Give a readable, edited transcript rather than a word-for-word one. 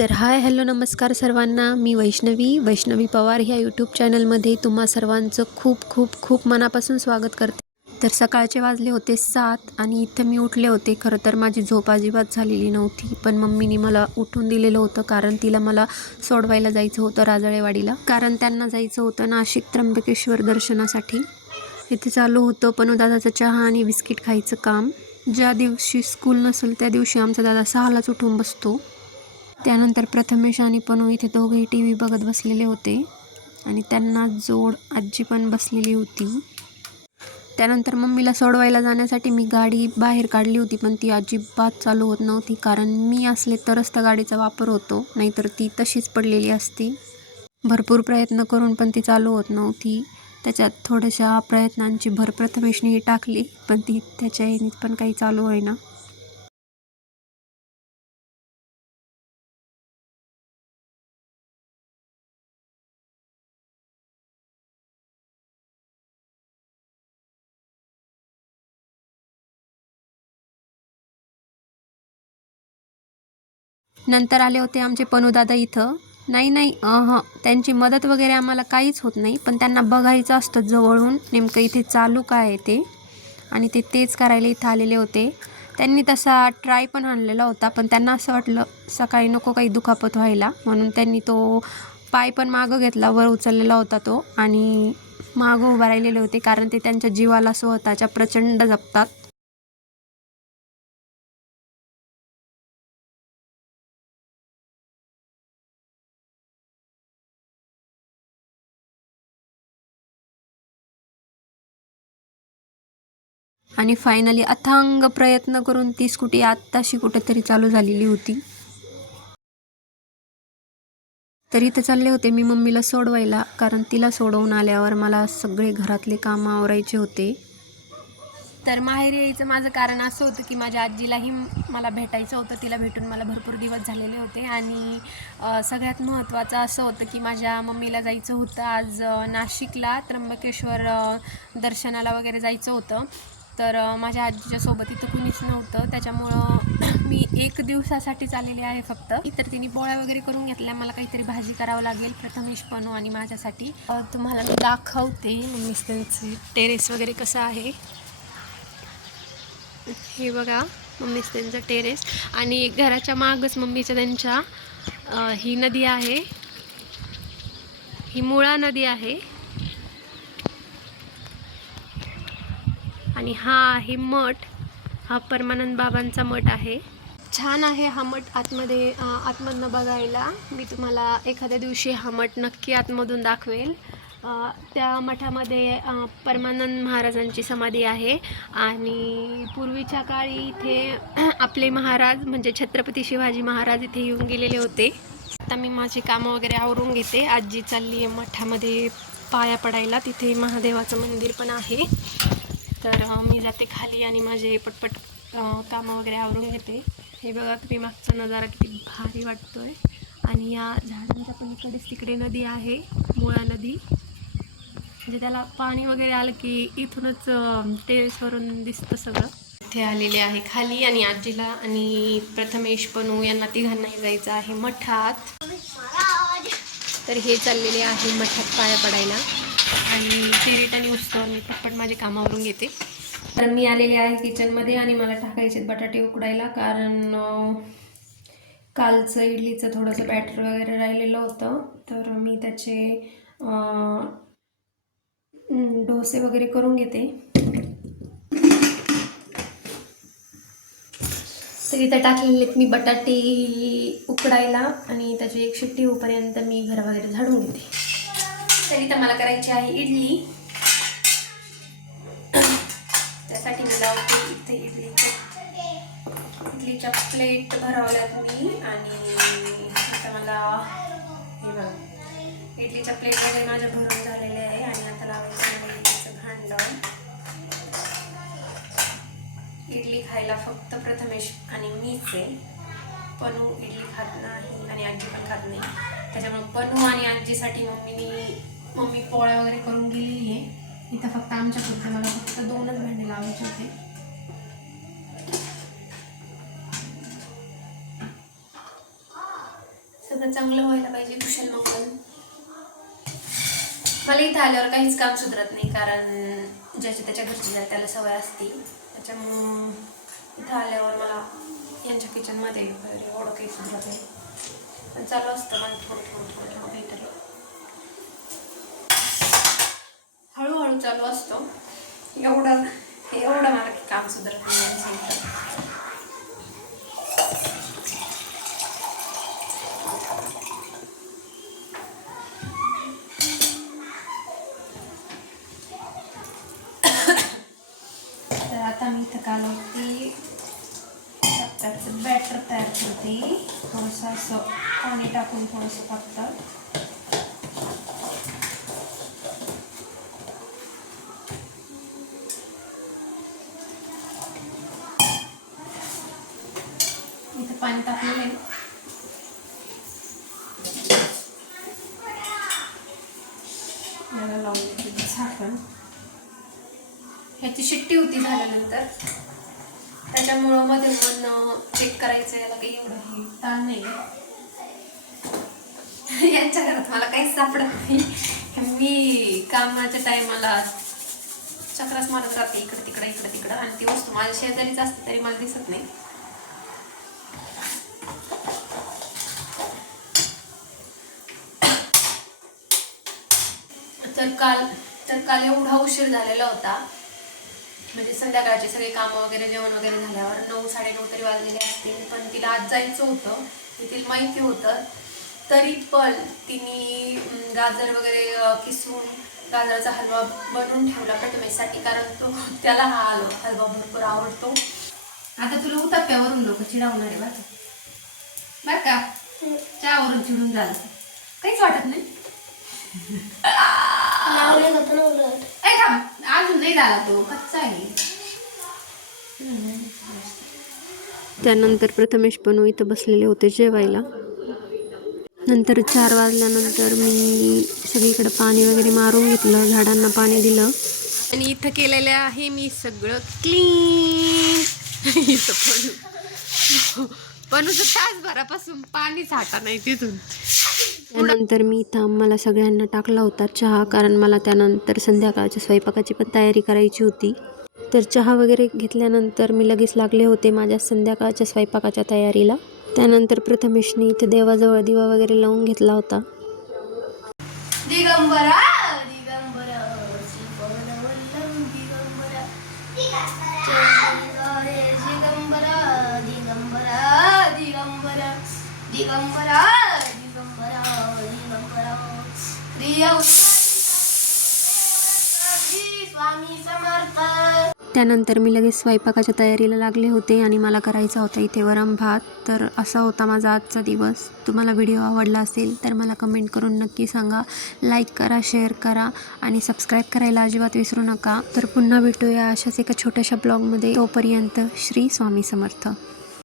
तर hi hello नमस्कार सर्वांना. मी वैष्णवी पवार ह्या यूट्यूब चॅनलमध्ये तुम्हा सर्वांचं खूप खूप खूप मनापासून स्वागत करते. तर सकाळचे वाजले होते 7 आणि इथे मी उठले होते. खरं तर माझी झोप अजिबात झालेली नव्हती, पण मम्मीने मला उठून दिलेलं होतं कारण तिला मला सोडवायला जायचं होतं राजळेवाडीला, कारण त्यांना जायचं होतं नाशिक त्र्यंबकेश्वर दर्शनासाठी. इथे चालू होतं पनूदादाचा चहा आणि बिस्किट खायचं काम. ज्या दिवशी स्कूल नसेल त्या दिवशी आमचा दादा 6लाच उठून बसतो. त्यानंतर प्रथमेश आणि पनू इथे दोघेही टी व्ही बघत बसलेले होते आणि त्यांना जोड आजी पण बसलेली होती. त्यानंतर मम्मीला सोडवायला जाण्यासाठी मी गाडी बाहेर काढली होती, पण ती अजिबात चालू होत नव्हती, कारण मी असले तरच त्या गाडीचा वापर होतो, नाहीतर ती तशीच पडलेली असती. भरपूर प्रयत्न करून पण ती चालू होत नव्हती. त्याच्यात थोड्याशा प्रयत्नांची भर प्रथमेशनेही टाकली, पण ती त्याच्या ह्यानीच पण काही चालू होईना. नंतर आले होते आमचे पनूदादा इथं. नाही त्यांची मदत वगैरे आम्हाला काहीच होत नाही, पण त्यांना बघायचं असतं जवळून नेमकं इथे चालू काय आहे ते, आणि तेच करायला इथं आलेले होते. त्यांनी तसा ट्राय पण आणलेला होता, पण त्यांना असं वाटलं सकाळी नको काही दुखापत व्हायला, म्हणून त्यांनी तो पाय पण मागं घेतला, वर उचललेला होता तो, आणि मागं उभं राहिलेले होते, कारण ते त्यांच्या जीवाला स्वतःच्या प्रचंड जपतात. आणि फायनली अथांग प्रयत्न करून ती स्कूटी आत्ताशी कुठेतरी चालू झालेली होती. तर इथं चालले होते मी मम्मीला सोडवायला, कारण तिला सोडवून आल्यावर मला सगळे घरातले कामं आवरायचे होते. तर माहेरी यायचं माझं कारण असं होतं की माझ्या आजीलाही मला भेटायचं होतं. तिला भेटून मला भरपूर दिवस झालेले होते, आणि सगळ्यात महत्त्वाचं असं होतं की माझ्या मम्मीला जायचं होतं आज नाशिकला त्र्यंबकेश्वर दर्शनाला वगैरे जायचं होतं. तर माझ्या आजीच्यासोबत इथं कुणीच नव्हतं, त्याच्यामुळं मी 1 दिवसासाठीच आलेले आहे फक्त. तर तिने पोळ्या वगैरे करून घेतल्या. मला काहीतरी भाजी करावं लागेल प्रथमेश, पनू आणि माझ्यासाठी. तुम्हाला मी दाखवते मम्मीचं टेरेस वगैरे कसं आहे. हे बघा मम्मीचं त्यांचं टेरेस, आणि घराच्या मागच मम्मीचं त्यांच्या ही नदी आहे, ही मुळा नदी आहे, आणि हा आहे मठ. हा परमानंद बाबांचा मठ आहे. छान आहे हा मठ आतमधनं बघायला. मी तुम्हाला एखाद्या दिवशी हा मठ नक्की आतमधून दाखवेल. त्या मठामध्ये परमानंद महाराजांची समाधी आहे, आणि पूर्वीच्या काळी इथे आपले महाराज म्हणजे छत्रपती शिवाजी महाराज इथे येऊन गेलेले होते. आता मी माझी कामं वगैरे आवरून घेते. आजी चालली आहे मठामध्ये पाया पडायला. तिथे महादेवाचं मंदिर पण आहे. तर मी जाते खाली आणि माझे पटपट कामं वगैरे आवरून घेते. हे बघा तुम्ही मागचा नजारा किती भारी वाटतोय, आणि या झाडांच्या पलीकडेच तिकडे नदी आहे, मुळा नदी. म्हणजे त्याला पाणी वगैरे आलं की इथूनच टेरेसवरून दिसतं सगळं. इथे आलेले आहे खाली, आणि आजीला आणि प्रथमेश पनू यांना तिघांनाही जायचं आहे मठात. तर हे चाललेले आहे मठात पाया पडायला, आणि किरीट आणि उस्तवर मी पटपट माझे कामावरून घेते. तर मी आलेले आहे किचनमध्ये, आणि मला टाकायचे बटाटे उकडायला, कारण कालचं इडलीचं थोडंसं बॅटर वगैरे राहिलेलं होतं. तर मी त्याचे डोसे वगैरे करून घेते. तर इथं टाकलेले मी बटाटे उकडायला, आणि त्याची एक शिट्टी होईपर्यंत मी घर वगैरे झाडून घेते. तर इथं मला करायची आहे इडली. त्यासाठी मी लावते इथे इडलीच्या प्लेट भरवल्यात मी, आणि आता मला हे बघा इडलीच्या प्लेटमध्ये माझ्या भरून झालेले आहे, आणि आता लावायचं मला इडलीचं भांडं. इडली खायला फक्त प्रथमेश आणि मीच आहे. पनू इडली खात नाही आणि आजी पण खात नाही, त्याच्यामुळे पनू आणि आजीसाठी मम्मी पोळ्या वगैरे करून गेलेली आहे. इथं फक्त आमच्या पुरतं मला फक्त 2च भांडे लावायचे होते. सगळं चांगलं व्हायला पाहिजे, कुशल मंगल. मला इथं आल्यावर काहीच काम सुधरत नाही, कारण ज्याच्या त्याच्या घरची जर त्याला सवय असते. त्याच्यामुळं इथं आल्यावर मला यांच्या किचनमध्ये एवढं काही सुधरत नाही. पण चालू असतं मला थोडं काहीतरी हळूहळू चालू असतो. एवढं मला काम सुधरत नाही. तर आता मी इथं कालवते त्याचं बॅटर तयार करते. थोडंसं असं पाणी टाकून थोडंसं पातळ. इथं पाणी टाकलेलं आहे. याला लावून देते झाकण. ह्याची शिट्टी होती झाल्यानंतर, त्याच्यामुळं मध्ये पण चेक करायचं. याला काही एवढं हे ताण नाही. यांच्या घरात मला काहीच सापडत नाही. मी कामाच्या टायमाला चक्रास मारत राहते इकडं तिकडं आणि ती वस्तू माझ्या शेजारीच असते तरी मला दिसत नाही. तर काल एवढा उशीर झालेला होता, म्हणजे संध्याकाळचे सगळे कामं वगैरे जेवण वगैरे झाल्यावर 9-9:30 तरी वाजलेले असतील. पण तिला आज जायचं होतं हे तिला माहिती होतं, तरी पण तिने गाजर वगैरे किसून गाजराचा हलवा बनवून ठेवला प्रथमेशसाठी, कारण त्याला हा हलवा भरपूर आवडतो. आता तुला उताप्यावरून लोक चिडावणार आहे बरं का, चहावरून चिडून झालं काहीच वाटत नाही. अजून नाही झाला तो, कच्चा आहे. त्यानंतर प्रथमेश पण इथं बसलेले होते जेवायला. नंतर 4 वाजल्यानंतर मी सगळीकडे पाणी वगैरे मारून घेतलं, झाडांना पाणी दिलं आणि इथं केलेलं आहे मी सगळं क्लीन. पणूचं तासभरापासून पाणी साठा नाही तिथून. त्यानंतर मी इथं आम्हाला सगळ्यांना टाकला होता चहा, कारण मला त्यानंतर संध्याकाळच्या स्वयंपाकाची पण तयारी करायची होती. तर चहा वगैरे घेतल्यानंतर मी लगेच लागले होते माझ्या संध्याकाळच्या स्वयंपाकाच्या तयारीला. त्यानंतर प्रथमेशने इथे देवाजवळ दिवा वगैरे लावून घेतला होता. दिगंबरा दिगंबरा दिगंबरा स्वामी समर्थ. त्यानंतर मी लगेच स्वयंपाकाच्या तयारीला लागले होते आणि मला करायचा होता इथे वरण भात. तर असा होता माझा आजचा दिवस. तुम्हाला व्हिडिओ आवडला असेल तर मला कमेंट करून नक्की सांगा. लाईक करा, शेअर करा आणि सबस्क्राईब करायला अजिबात विसरू नका. तर पुन्हा भेटूया अशाच एका छोट्याशा ब्लॉगमध्ये. तोपर्यंत श्री स्वामी समर्थ.